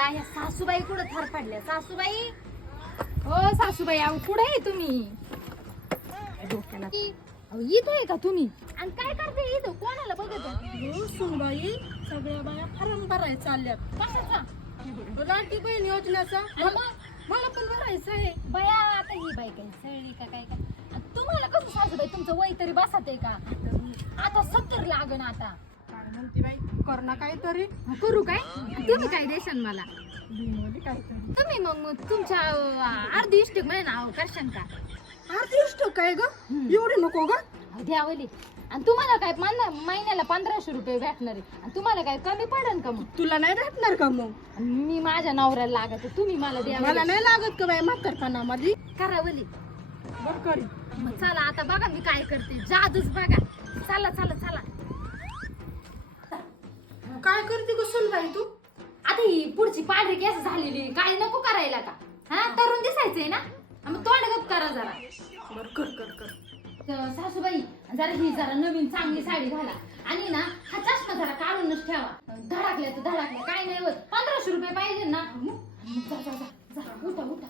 बाया ह्या सासूबाई कुठं थर पडल्या? सासूबाई? हो सासूबाई अहो कुठे आहे तुम्ही? डोक्याला अहो, इथं आहे का तुम्ही? आणि काय करते इथं? कोणाला बघत आहे? हो सुनबाई सगळ्या बाया फॉर्म भरायला चालल्यात. कशाचा? लाडकी बहीण योजनेचा. आणि मग? मला पण भरायचं आहे. बया आता ही बाई काय सळली का काय काय? आणि तुम्हाला कसं सासूबाई तुमचं वय तरी बसत आहे का? आता सत्तर लागन आता. म्हणते बाई कर ना काहीतरी. करू काय? तुम्ही काय देशाल मला? काहीतरी. तुम्ही मग मग तुमच्या अं, अर्धी इष्टिक म्हणे ना अहो, करशान का? आर्टिस्ट काय ग. एवढे नको ग. अहो, द्यावली. आणि तुम्हाला काय मान- महिन्याला पंधराशे रुपये भेटणार आहे. आणि तुम्हाला काय कमी पडेल का मग? तुला नाही भेटणार का मग? आणि मी माझ्या नवऱ्याला लागत. आहे, तुम्ही मला मला द्यावली नाही लागत का बाई म्हातारपणामध्ये करावली बर करी. मग चला आता बघा मी काय करते. जादूच बघा. चला चला चला. काय करते ग सुनबाई तू? आता ही पुढची पांढरी केस झालेली काय नको करायला का? हा? तरुण दिसायचंय ना? मग तोंड गप करा जरा. बर कर कर कर. तर सासूबाई जरा ही जरा नवीन चांगली साडी घाला. आणि ना हा चष्मा जरा काढूनच ठेवा. धडाकल्या तर धडाकल्या. काय नाही होत. पंधराशे रुपये पाहिजे ना. मग जा जा जा जा. उठा उठा.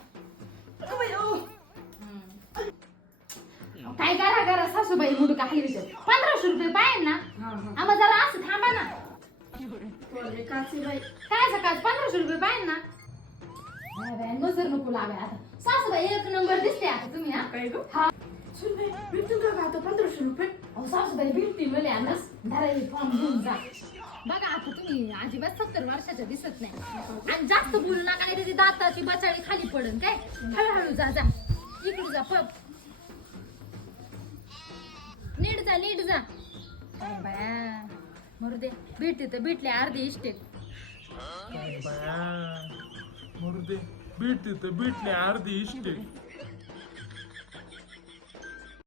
काय करा करा सासूबाई मुडका हलवी काची बाई काय सकाळ पंधराशे रुपये पाहिजे ना? नजर नको लागाय आता. सासूबाई एक नंबर दिसते आता तुम्ही हा? काय ग? हा. सुनबाई भेटून का ग आता पंधराशे रुपये. अहो सासूबाई भेटतील मला आणस धराई फॉर्म घेऊन जा. बघा आता तुम्ही अजिबात सत्तर वर्षाच्या दिसत नाही. आणि जास्त बोलू नका नाही त्याची दाताची बचाळी खाली पडन काय? हळूहळू जा जा. इकडे जा पप नीट जा नीट जा. काय बाया दे भेटते तर भेटले अर्धी इष्टेट काय बाया. मरू दे भेटते तर भेटले अर्धी इष्टे.